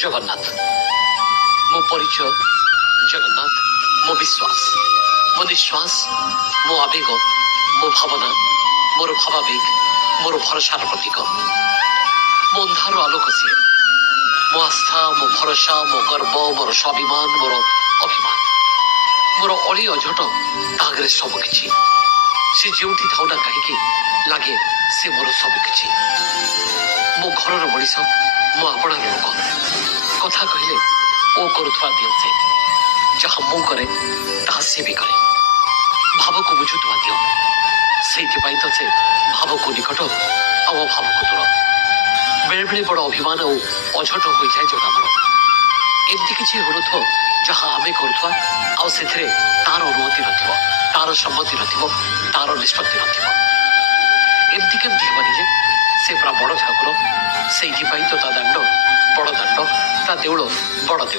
जगन्नाथ मो परिचय जगन्नाथ मो विश्वास मो निश्वास मो आवेग मो भावना मोर भावावेग मोर भरसार प्रतीक मो अंधार आलोक सी मो आस्था मो भरसा मो गर्व मोर स्वाभिमान मोर अभिमान मोर अली अझट तागरे सबकि सी जो थाउना कहीं लगे से मोर सबकि मो घर मनीष मो आपणार लोक कथा कहले ओ करुवा दियो से जहाँ मु करे ताहा से भी करे भाव को बुझुवा दियो से तो से भाव को निकट भाव को दूर बेले बेले बड़ अभिमान और अझट हो जाए जगह मोर एमती किसी हो जहाँ आम करुवा तार अनुमति नार सम्मति नार निष्पत्ति एमती केमती हेबानी जे से पूरा बड़ ठाकुर से तो ता दाण्ड बड़ दाण्ड ता देउल बड़ देउल।